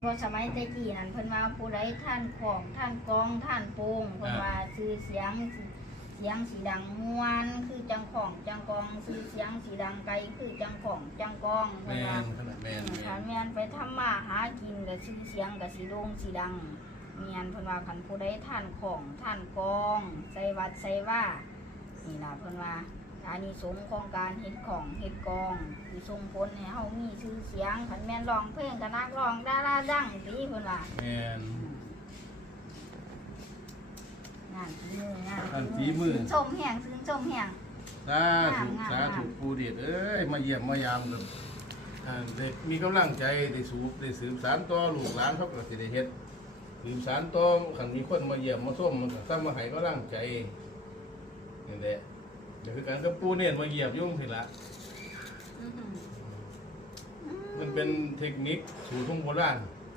เพราะสมัยแตะกี้นั่นเพิ่นว่าผู้ใดท่านของท่านกองท่านโปงเพิ่นว่าชื่อเสียงสิเสียงสีดังม่วน คือจังของจังกองชื่อเสียงสีดังไกลคือจังของจังกองแมเพิ่นว่านขนาดแมนถ้าแม่นไปทำมาหากินก็ชื่อเสียงก็สิโด่งสิดังเมียนเพิ่นว่าคันผู้ใดท่านของท่านกองใส่วัดใส่ว่านี่ล่ะเพิ่นว่า อานิสงส์ของการเฮ็ดของเฮ็ดกองคือส่งผลให้เฮามีชื่อเสียงคันแม่นร้องเพลงก็นักร้องดาราดังติเพิ่นว่าแมน งานฝีมืองานงานฝีมือชมแห้งซื้นชมแห้งสาธุสาธุปูเดชเอ้ย มาเยี่ยมมายามกับอ่าเด็กมีกำลังใจได้สูบได้สืบสานต่อลูกหลานเขาก็สิได้เฮ็ดสืบสานต่อคันมีคนมาเยี่ยมมาส้มมันก็ซ้ำมาให้กำลังใจนี่แหละ เดี๋ยวคือการกับปูเน่นมาเยี่ยมอยุ่จังสิละอื้อหือมันเป็นเทคนิคสูตรของโบราณอ